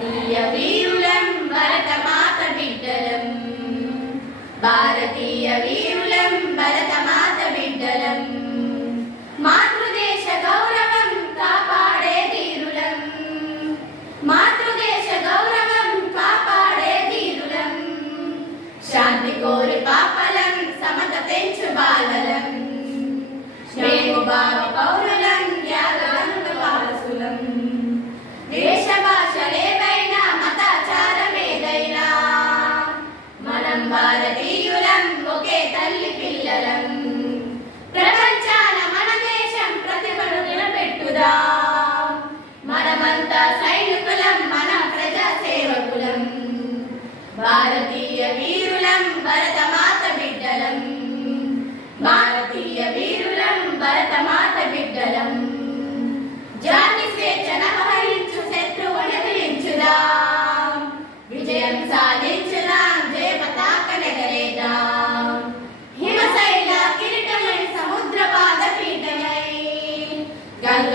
భారతీయ వీరులం భరతమాత బిడ్డలం, భారతీయ వీరులం భరతమాత బిడ్డలం, మాతృదేశ గౌరవం కాపాడే ధీరులం, మాతృదేశ గౌరవం కాపాడే ధీరులం, శాంతి కోరి పాపలం సమత పెంచు బాలలం, మేము భావి పౌరులం త్యాగానుక వారసులం, దేశ భాషలేవైనా మతాచారమేదైనా మనం భారతీయులం ఒకే తల్లి పిల్లలం, ప్రపంచాన మన దేశం ప్రతిభను నిలబెట్టుదా, మనమంతా సైనికులం మన ప్రజా సేవకులం, భారతీయ వీరులం భరతమాత బిడ్డలం, భారతీయ వీరులం భరతమాత బిడ్డలం, జాతి స్వేచ్ఛను అపహరించు శత్రువును ఎదిరించుదాం, విజయం సాధించుదాం, జయ పతాక నెగరేద్దాం, హిమశైల కిరీటమై సముద్ర పాద పీఠమై గంగ